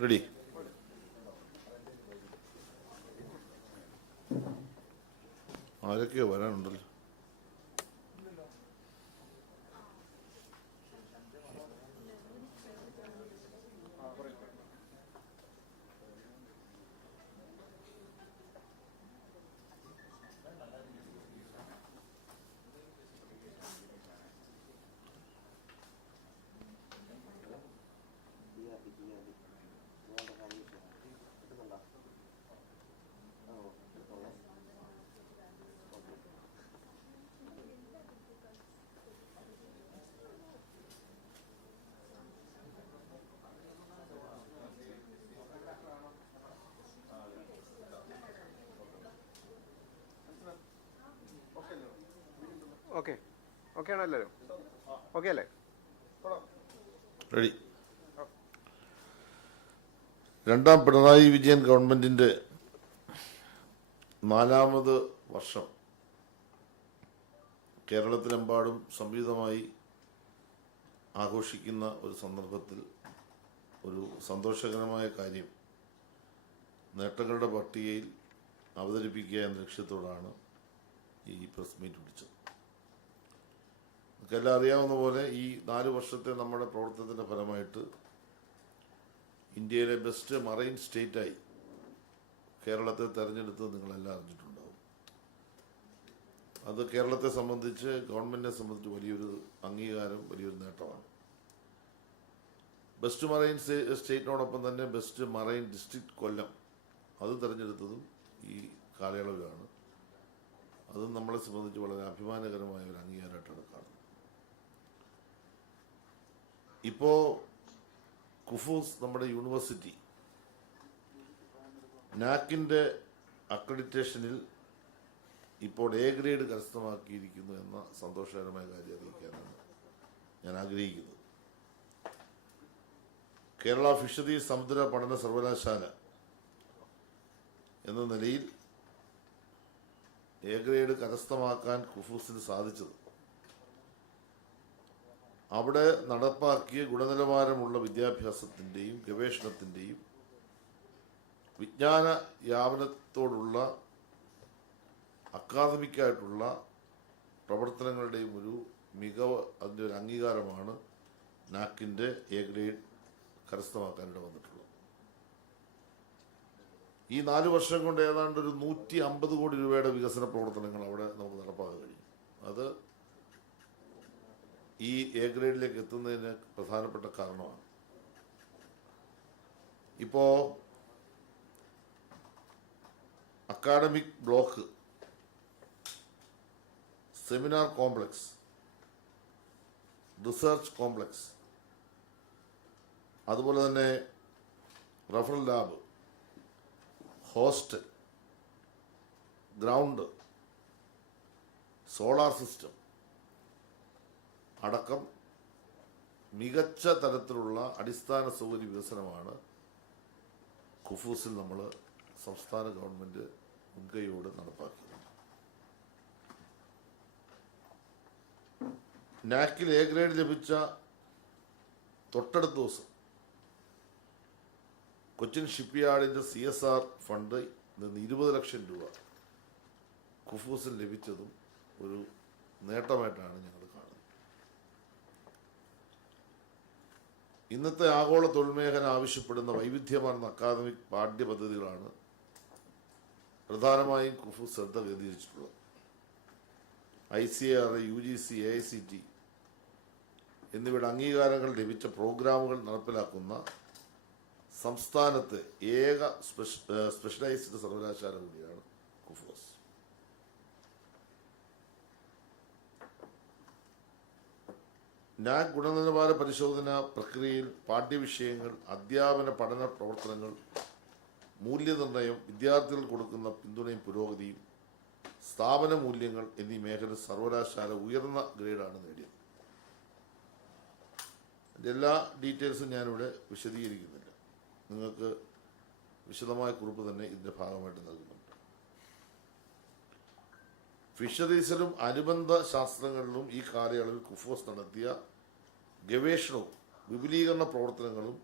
Ready ആരൊക്കെയോ വരാനുണ്ടല്ലോ okay. Okay ആണോ എല്ലാവരും ഓക്കെ അല്ലേ റെഡി രണ്ടാം പിണറായി വിജയൻ ഗവൺമെന്റിന്റെ നാലാമത് വർഷം കേരളത്തിലെമ്പാടും സംയുതമായി ആഘോഷിക്കുന്ന ഒരു സന്ദർഭത്തിൽ ഒരു സന്തോഷകരമായ കാര്യം നേട്ടങ്ങളുടെ പട്ടികയിൽ അവതരിപ്പിക്കുക എന്ന ലക്ഷ്യത്തോടാണ് ഈ പ്രസ് മീറ്റ് വിളിച്ചത്. നമുക്കെല്ലാം അറിയാവുന്ന പോലെ ഈ നാല് വർഷത്തെ നമ്മുടെ പ്രവർത്തനത്തിന്റെ ഫലമായിട്ട് ഇന്ത്യയിലെ ബെസ്റ്റ് മറൈൻ സ്റ്റേറ്റായി കേരളത്തെ തെരഞ്ഞെടുത്ത് നിങ്ങളെല്ലാം അറിഞ്ഞിട്ടുണ്ടാവും. അത് കേരളത്തെ സംബന്ധിച്ച് ഗവൺമെന്റിനെ സംബന്ധിച്ച് വലിയൊരു അംഗീകാരം വലിയൊരു നേട്ടമാണ്. ബെസ്റ്റ് മറൈൻ സ്റ്റേ- സ്റ്റേറ്റിനോടൊപ്പം തന്നെ ബെസ്റ്റ് മറൈൻ ഡിസ്ട്രിക്ട് കൊല്ലം അത് തിരഞ്ഞെടുത്തതും ഈ കാലയളവിലാണ്. അതും നമ്മളെ സംബന്ധിച്ച് വളരെ അഭിമാനകരമായ ഒരു അംഗീകാരമായിട്ടാണ് കാണുന്നത്. ഇപ്പോ കുഫൂസ് നമ്മുടെ യൂണിവേഴ്സിറ്റി നാക്കിന്റെ അക്രഡിറ്റേഷനിൽ ഇപ്പോൾ എ ഗ്രേഡ് കരസ്ഥമാക്കിയിരിക്കുന്നു എന്ന സന്തോഷകരമായ കാര്യം അറിയിക്കാനാണ് ഞാൻ ആഗ്രഹിക്കുന്നത്. കേരള ഫിഷറി സമുദ്ര പഠന സർവകലാശാല എന്ന നിലയിൽ എ ഗ്രേഡ് കരസ്ഥമാക്കാൻ കുഫൂസിന് സാധിച്ചത് അവിടെ നടപ്പാക്കിയ ഗുണനിലവാരമുള്ള വിദ്യാഭ്യാസത്തിന്റെയും ഗവേഷണത്തിന്റെയും വിജ്ഞാന യാപനത്തോടുള്ള അക്കാദമിക്കായിട്ടുള്ള പ്രവർത്തനങ്ങളുടെയും ഒരു മികവ് അതിന്റെ ഒരു അംഗീകാരമാണ് നാക്കിന്റെ എ ഗ്രേഡ് കരസ്ഥമാക്കാനിട വന്നിട്ടുള്ളത്. ഈ നാല് വർഷം കൊണ്ട് ഏതാണ്ട് ഒരു നൂറ്റി അമ്പത് കോടി രൂപയുടെ വികസന പ്രവർത്തനങ്ങൾ അവിടെ നമുക്ക് നടപ്പാക്കാൻ കഴിയും. അത് ഈ എ ഗ്രേഡിലേക്ക് എത്തുന്നതിന് പ്രധാനപ്പെട്ട കാരണമാണ്. ഇപ്പോൾ academic block seminar complex research complex അതുപോലെ തന്നെ referral lab hostel ground solar system അടക്കം മികച്ച തരത്തിലുള്ള അടിസ്ഥാന സൗകര്യ വികസനമാണ് കുഫൂസിൽ നമ്മൾ സംസ്ഥാന ഗവൺമെന്റ് മുൻകൈയോട് നടപ്പാക്കിയത്. നാക്കിൽ എ ഗ്രേഡ് ലഭിച്ച തൊട്ടടുത്ത ദിവസം കൊച്ചിൻ ഷിപ്പ്യാർഡിന്റെ സി എസ് ആർ ഫണ്ട് നിന്ന് ഇരുപത് ലക്ഷം രൂപ കുഫൂസിൽ ലഭിച്ചതും ഒരു നേട്ടമായിട്ടാണ് ഞങ്ങൾ കാണുന്നത് ഇന്നത്തെ ആഗോള തൊഴിൽ മേഖല ആവശ്യപ്പെടുന്ന വൈവിധ്യമാർന്ന അക്കാദമിക് പാഠ്യപദ്ധതികളാണ് പ്രധാനമായും കുഫു ശ്രദ്ധ കേന്ദ്രീകരിച്ചിട്ടുള്ളത്. I C R U G C A I C T എന്നിവയുടെ അംഗീകാരങ്ങൾ ലഭിച്ച പ്രോഗ്രാമുകൾ നടപ്പിലാക്കുന്ന സംസ്ഥാനത്തെ ഏക സ്പെഷ- സ്പെഷ്യലൈസ്ഡ് സർവകലാശാല കൂടിയാണ് കുഫോസ് നാക് ഗുണനിലവാര പരിശോധന പ്രക്രിയയിൽ പാഠ്യവിഷയങ്ങൾ അധ്യാപന പഠന പ്രവർത്തനങ്ങൾ മൂല്യനിർണയം വിദ്യാർത്ഥികൾ കൊടുക്കുന്ന പിന്തുണയും പുരോഗതിയും സ്ഥാപന മൂല്യങ്ങൾ എന്നീ മേഖല സർവകലാശാല ഉയർന്ന ഗ്രേഡാണ് നേടിയത്. എല്ലാ ഡീറ്റെയിൽസും ഞാനിവിടെ വിശദീകരിക്കുന്നില്ല. നിങ്ങൾക്ക് വിശദമായ കുറിപ്പ് തന്നെ ഇതിന്റെ ഭാഗമായിട്ട് നൽകുന്നുണ്ട് ഫിഷറീസിലും അനുബന്ധ ശാസ്ത്രങ്ങളിലും ഈ കാലയളവിൽ കുഫോസ് നടത്തിയ ഗവേഷണവും വിപുലീകരണ പ്രവർത്തനങ്ങളും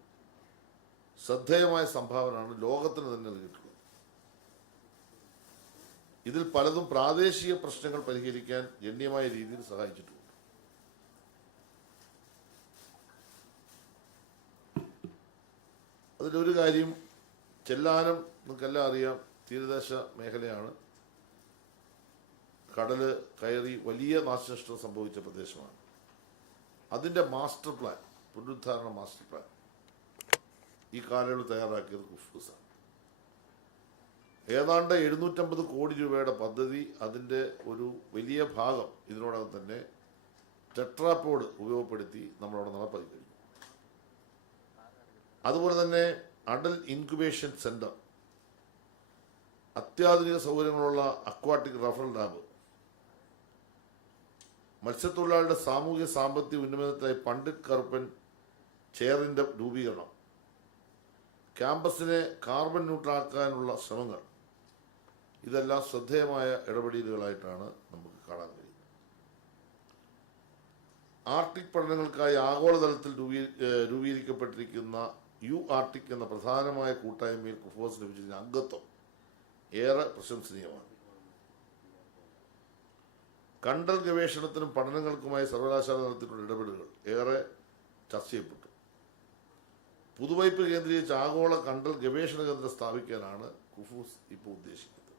ശ്രദ്ധേയമായ സംഭാവനയാണ് ലോകത്തിന് തന്നെ നൽകിയിട്ടുള്ളത്. ഇതിൽ പലതും പ്രാദേശിക പ്രശ്നങ്ങൾ പരിഹരിക്കാൻ ഗണ്യമായ രീതിയിൽ സഹായിച്ചിട്ടുണ്ട്. അതിലൊരു കാര്യം ചെല്ലാനം നിങ്ങൾക്കെല്ലാം അറിയാം തീരദേശ മേഖലയാണ്. കടൽ കയറി വലിയ നാശനഷ്ടം സംഭവിച്ച പ്രദേശമാണ്. അതിന്റെ മാസ്റ്റർ പ്ലാൻ പുനരുദ്ധാരണ മാസ്റ്റർ പ്ലാൻ ഈ കാലയളവ് തയ്യാറാക്കിയത് കുഫൂസാണ് ഏതാണ്ട് എഴുന്നൂറ്റമ്പത് കോടി രൂപയുടെ പദ്ധതി അതിന്റെ ഒരു വലിയ ഭാഗം ഇതിനോടകം തന്നെ ടെട്രാപ്പോഡ് ഉപയോഗപ്പെടുത്തി നമ്മളവിടെ നടപ്പാക്കി കഴിഞ്ഞു അതുപോലെ തന്നെ അടൽ ഇൻക്യുബേഷൻ സെന്റർ അത്യാധുനിക സൗകര്യങ്ങളുള്ള അക്വാട്ടിക് റഫറൽ ഡാം മത്സ്യത്തൊഴിലാളികളുടെ സാമൂഹ്യ സാമ്പത്തിക ഉന്നമനത്തിനായി പണ്ഡിറ്റ് കറുപ്പൻ ചെയറിന്റെ രൂപീകരണം. ക്യാമ്പസിനെ കാർബൺ ന്യൂട്രലാക്കാനുള്ള ശ്രമങ്ങൾ. ഇതെല്ലാം ശ്രദ്ധേയമായ ഇടപെടലുകളായിട്ടാണ് നമുക്ക് കാണാൻ കഴിയുന്നത്. ആർട്ടിക് പഠനങ്ങൾക്കായി ആഗോളതലത്തിൽ രൂപീകരിക്കപ്പെട്ടിരിക്കുന്ന യു ആർട്ടിക് എന്ന പ്രധാനമായ കൂട്ടായ്മയിൽ കുഫോസ് ലഭിച്ചിരുന്ന അംഗത്വം ഏറെ പ്രശംസനീയമാണ്. കണ്ടൽ ഗവേഷണത്തിനും പഠനങ്ങൾക്കുമായി സർവകലാശാല നടത്തിയിട്ടുള്ള ഇടപെടലുകൾ ഏറെ ചർച്ച ചെയ്യപ്പെട്ടു. പുതുവൈപ്പ് കേന്ദ്രീകരിച്ച് ആഗോള കണ്ടൽ ഗവേഷണ കേന്ദ്രം സ്ഥാപിക്കാനാണ് കുഫൂസ് ഇപ്പോൾ ഉദ്ദേശിക്കുന്നത്.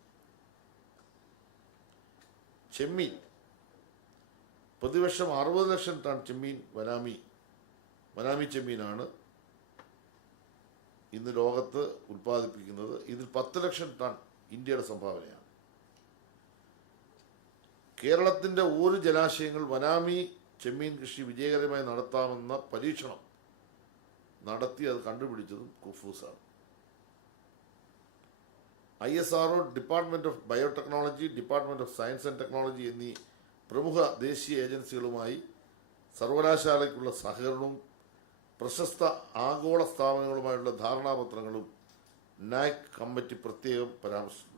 ചെമ്മീൻ. പ്രതിവർഷം അറുപത് ലക്ഷം ടൺ ചെമ്മീൻ വനാമി വനാമി ചെമ്മീനാണ് ഇന്ന് ലോകത്ത് ഉൽപ്പാദിപ്പിക്കുന്നത്. ഇതിൽ പത്ത് ലക്ഷം ടൺ ഇന്ത്യയുടെ സംഭാവനയാണ്. കേരളത്തിന്റെ ഒരു ജലാശയങ്ങൾ വനാമി ചെമ്മീൻ കൃഷി വിജയകരമായി നടത്താമെന്ന പരീക്ഷണം നടത്തി അത് കണ്ടുപിടിച്ചതും കുഫൂസാണ്. I S R department of biotechnology department of science and technology എന്നീ പ്രമുഖ ദേശീയ ഏജൻസികളുമായി സർവകലാശാലയ്ക്കുള്ള സഹകരണവും പ്രശസ്ത ആഗോള സ്ഥാപനങ്ങളുമായുള്ള ധാരണാപത്രങ്ങളും നാക് കമ്മിറ്റി പ്രത്യേകം പരാമർശിച്ചിട്ടുണ്ട്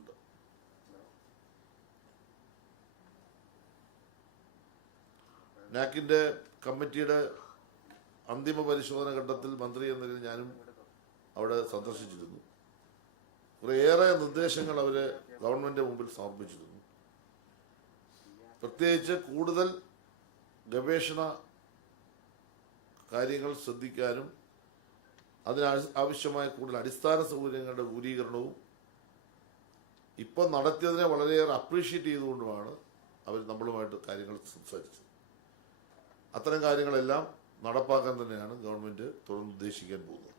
നാക്കിന്റെ കമ്മിറ്റിയുടെ അന്തിമ പരിശോധന ഘട്ടത്തിൽ മന്ത്രി എന്ന നിലയിൽ ഞാനും അവിടെ സന്ദർശിച്ചിരുന്നു. കുറേയേറെ നിർദ്ദേശങ്ങൾ അവർ ഗവൺമെന്റ് മുമ്പിൽ സമർപ്പിച്ചിരുന്നു. പ്രത്യേകിച്ച് കൂടുതൽ ഗവേഷണ കാര്യങ്ങൾ ശ്രദ്ധിക്കാനും അതിന് ആവശ്യമായ കൂടുതൽ അടിസ്ഥാന സൗകര്യങ്ങളുടെ ഊരീകരണവും ഇപ്പം നടത്തിയതിനെ വളരെയേറെ അപ്രീഷിയേറ്റ് ചെയ്തുകൊണ്ടുമാണ് അവർ നമ്മളുമായിട്ട് കാര്യങ്ങൾ സംസാരിച്ചത്. അത്തരം കാര്യങ്ങളെല്ലാം നടപ്പാക്കാൻ തന്നെയാണ് ഗവൺമെന്റ് തുടർന്ന് ഉദ്ദേശിക്കാൻ പോകുന്നത്.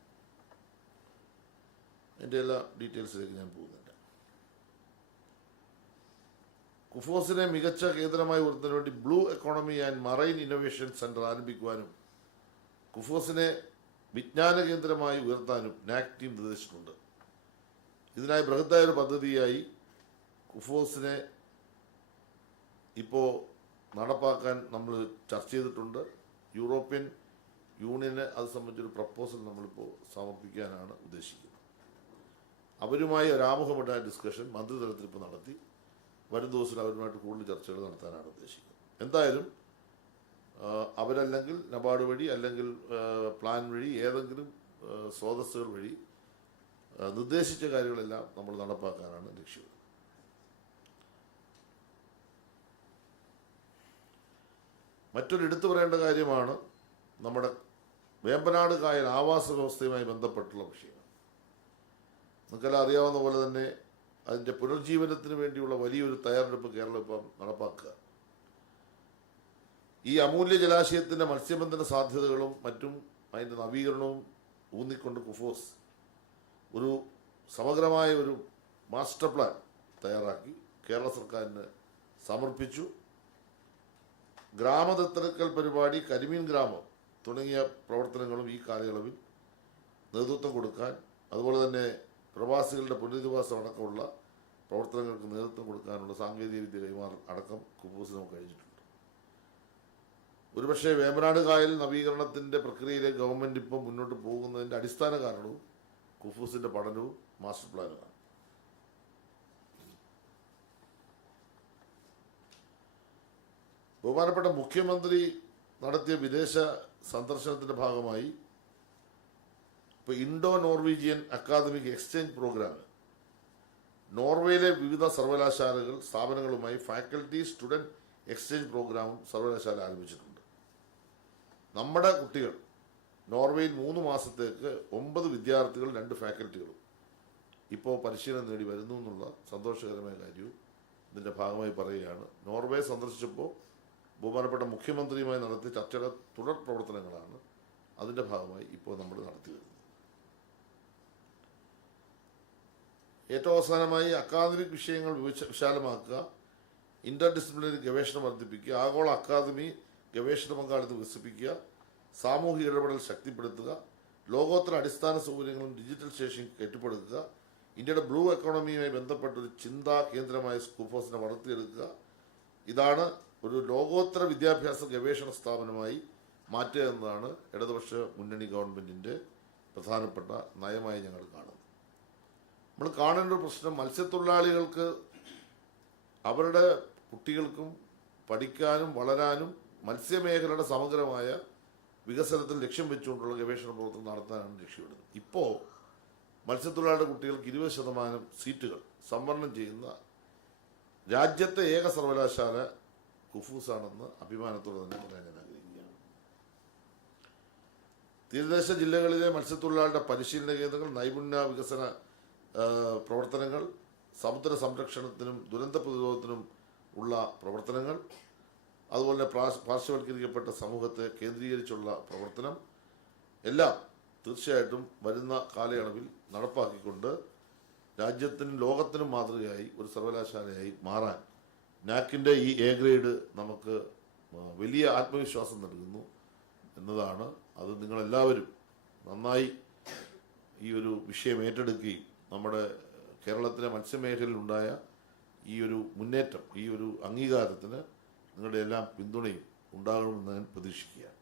എന്റെ എല്ലാ ഡീറ്റെയിൽസിലേക്ക് ഞാൻ പോകുന്നില്ല കുഫോസിനെ മികച്ച കേന്ദ്രമായി ഉയർത്തുന്നതിന് വേണ്ടി blue economy and marine innovation centre ആരംഭിക്കുവാനും കുഫോസിനെ വിജ്ഞാന കേന്ദ്രമായി ഉയർത്താനും നാക് ടീം നിർദ്ദേശിച്ചിട്ടുണ്ട്. ഇതിനായി ബൃഹത്തായ ഒരു പദ്ധതിയായി കുഫോസിനെ ഇപ്പോൾ നടപ്പാക്കാൻ നമ്മൾ ചർച്ച ചെയ്തിട്ടുണ്ട്. യൂറോപ്യൻ യൂണിയന് അത് സംബന്ധിച്ചൊരു പ്രപ്പോസൽ നമ്മളിപ്പോൾ സമർപ്പിക്കാനാണ് ഉദ്ദേശിക്കുന്നത്. അവരുമായി ഒരു ആമുഖമുണ്ടായ ഡിസ്കഷൻ മന്ത്രിതലത്തിൽ ഇപ്പോൾ നടത്തി. വരും ദിവസത്തിൽ അവരുമായിട്ട് കൂടുതൽ ചർച്ചകൾ നടത്താനാണ് ഉദ്ദേശിക്കുന്നത്. എന്തായാലും അവരല്ലെങ്കിൽ നബാർഡ് വഴി അല്ലെങ്കിൽ പ്ലാൻ വഴി ഏതെങ്കിലും സ്രോതസ്സുകൾ വഴി നിർദ്ദേശിച്ച കാര്യങ്ങളെല്ലാം നമ്മൾ നടപ്പാക്കാനാണ് ലക്ഷ്യം മറ്റൊരു എടുത്തു പറയേണ്ട കാര്യമാണ് നമ്മുടെ വേമ്പനാട് കായൽ ആവാസ വ്യവസ്ഥയുമായി ബന്ധപ്പെട്ടുള്ള വിഷയം നിങ്ങൾക്കെല്ലാം അറിയാവുന്ന പോലെ തന്നെ അതിന്റെ പുനർജീവനത്തിന് വേണ്ടിയുള്ള വലിയൊരു തയ്യാറെടുപ്പ് കേരളം ഇപ്പം നടപ്പാക്കുക. ഈ അമൂല്യ ജലാശയത്തിന്റെ മത്സ്യബന്ധന സാധ്യതകളും മറ്റും അതിന്റെ നവീകരണവും ഊന്നിക്കൊണ്ട് കുഫോസ് ഒരു സമഗ്രമായ ഒരു മാസ്റ്റർ പ്ലാൻ തയ്യാറാക്കി കേരള സർക്കാരിന് സമർപ്പിച്ചു. ഗ്രാമദത്തരക്കൽ പരിപാടി കരിമീൻ ഗ്രാമം തുടങ്ങിയ പ്രവർത്തനങ്ങളും ഈ കാലയളവിൽ നേതൃത്വം കൊടുക്കാൻ അതുപോലെ തന്നെ പ്രവാസികളുടെ പുനരധിവാസം അടക്കമുള്ള പ്രവർത്തനങ്ങൾക്ക് നേതൃത്വം കൊടുക്കാനുള്ള സാങ്കേതികവിദ്യ കൈമാറ അടക്കം കുബൂസ് നമുക്ക് കഴിഞ്ഞിട്ടുണ്ട്. ഒരുപക്ഷെ വേമ്പനാട് കായൽ നവീകരണത്തിന്റെ പ്രക്രിയയിലെ ഗവൺമെന്റ് ഇപ്പം മുന്നോട്ട് പോകുന്നതിന്റെ അടിസ്ഥാന കാരണവും കുഫൂസിന്റെ പഠനവും മാസ്റ്റർ പ്ലാനുമാണ്. ബഹുമാനപ്പെട്ട മുഖ്യമന്ത്രി നടത്തിയ വിദേശ സന്ദർശനത്തിന്റെ ഭാഗമായി ഇപ്പൊ Indo Norwegian academic exchange programme നോർവേയിലെ വിവിധ സർവകലാശാലകൾ സ്ഥാപനങ്ങളുമായി ഫാക്കൽറ്റി സ്റ്റുഡന്റ് എക്സ്ചേഞ്ച് പ്രോഗ്രാമും സർവകലാശാല ആരംഭിച്ചിട്ടുണ്ട്. നമ്മുടെ കുട്ടികൾ നോർവേയിൽ മൂന്ന് മാസത്തേക്ക് ഒമ്പത് വിദ്യാർത്ഥികൾ രണ്ട് ഫാക്കൽറ്റികളും ഇപ്പോൾ പരിശീലനം നേടി വരുന്നു എന്നുള്ള സന്തോഷകരമായ കാര്യവും ഇതിന്റെ ഭാഗമായി പറയുകയാണ്. നോർവേ സന്ദർശിച്ചപ്പോൾ ബഹുമാനപ്പെട്ട മുഖ്യമന്ത്രിയുമായി നടത്തിയ ചർച്ചയുടെ തുടർ പ്രവർത്തനങ്ങളാണ് അതിന്റെ ഭാഗമായി ഇപ്പോൾ നമ്മൾ നടത്തി വരുന്നത്. ഏറ്റവും അവസാനമായി അക്കാദമിക് വിഷയങ്ങൾ വിശാലമാക്കുക ഇന്റർ ഡിസിപ്ലിനറി ഗവേഷണം വർദ്ധിപ്പിക്കുക ആഗോള അക്കാദമി ഗവേഷണ പങ്കാളിത്തം വികസിപ്പിക്കുക സാമൂഹിക ഇടപെടൽ ശക്തിപ്പെടുത്തുക ലോകോത്തര അടിസ്ഥാന സൗകര്യങ്ങളും ഡിജിറ്റൽ ശേഷിയും കെട്ടിപ്പടുക്കുക ഇന്ത്യയുടെ ബ്ലൂ എക്കോണമിയുമായി ബന്ധപ്പെട്ട ഒരു ചിന്താ കേന്ദ്രമായ സ്കൂഫോസിനെ വളർത്തിയെടുക്കുക. ഇതാണ് ഒരു ലോകോത്തര വിദ്യാഭ്യാസ ഗവേഷണ സ്ഥാപനമായി മാറ്റുക എന്നതാണ് ഇടതുപക്ഷ മുന്നണി ഗവൺമെന്റിന്റെ പ്രധാനപ്പെട്ട നയമായി ഞങ്ങൾ കാണുന്നത്. നമ്മൾ കാണേണ്ട ഒരു പ്രശ്നം മത്സ്യത്തൊഴിലാളികൾക്ക് അവരുടെ കുട്ടികൾക്കും പഠിക്കാനും വളരാനും മത്സ്യമേഖലയുടെ സമഗ്രമായ വികസനത്തിൽ ലക്ഷ്യം വെച്ചുകൊണ്ടുള്ള ഗവേഷണ പ്രവർത്തനം നടത്താനാണ് ലക്ഷ്യമിടുന്നത്. ഇപ്പോൾ മത്സ്യത്തൊഴിലാളിയുടെ കുട്ടികൾക്ക് ഇരുപത് ശതമാനം സീറ്റുകൾ സംവരണം ചെയ്യുന്ന രാജ്യത്തെ ഏക സർവകലാശാല കുഫൂസാണെന്ന് അഭിമാനത്തോടെ തന്നെ പറയാൻ ഞാൻ ആഗ്രഹിക്കുകയാണ്. തീരദേശ ജില്ലകളിലെ മത്സ്യത്തൊഴിലാളിയുടെ പരിശീലന കേന്ദ്രങ്ങൾ നൈപുണ്യ വികസന പ്രവർത്തനങ്ങൾ സമുദ്ര സംരക്ഷണത്തിനും ദുരന്ത പ്രതിരോധത്തിനും ഉള്ള പ്രവർത്തനങ്ങൾ അതുപോലെ പാർശ്വവൽക്കരിക്കപ്പെട്ട സമൂഹത്തെ കേന്ദ്രീകരിച്ചുള്ള പ്രവർത്തനം എല്ലാം തീർച്ചയായിട്ടും വരുന്ന കാലയളവിൽ നടപ്പാക്കിക്കൊണ്ട് രാജ്യത്തിനും ലോകത്തിനും മാതൃകയായി ഒരു സർവകലാശാലയായി മാറാൻ നാക്കിന്റെ ഈ എ ഗ്രേഡ് നമുക്ക് വലിയ ആത്മവിശ്വാസം നൽകുന്നു എന്നതാണ്. അത് നിങ്ങളെല്ലാവരും നന്നായി ഈ ഒരു വിഷയം ഏറ്റെടുക്കുകയും നമ്മുടെ കേരളത്തിലെ മത്സ്യമേഖലയിൽ ഉണ്ടായ ഈ ഒരു മുന്നേറ്റം ഈ ഒരു അംഗീകാരത്തിന് നിങ്ങളുടെ എല്ലാം പിന്തുണയും ഉണ്ടാകണമെന്ന് ഞാൻ പ്രതീക്ഷിക്കുകയാണ്.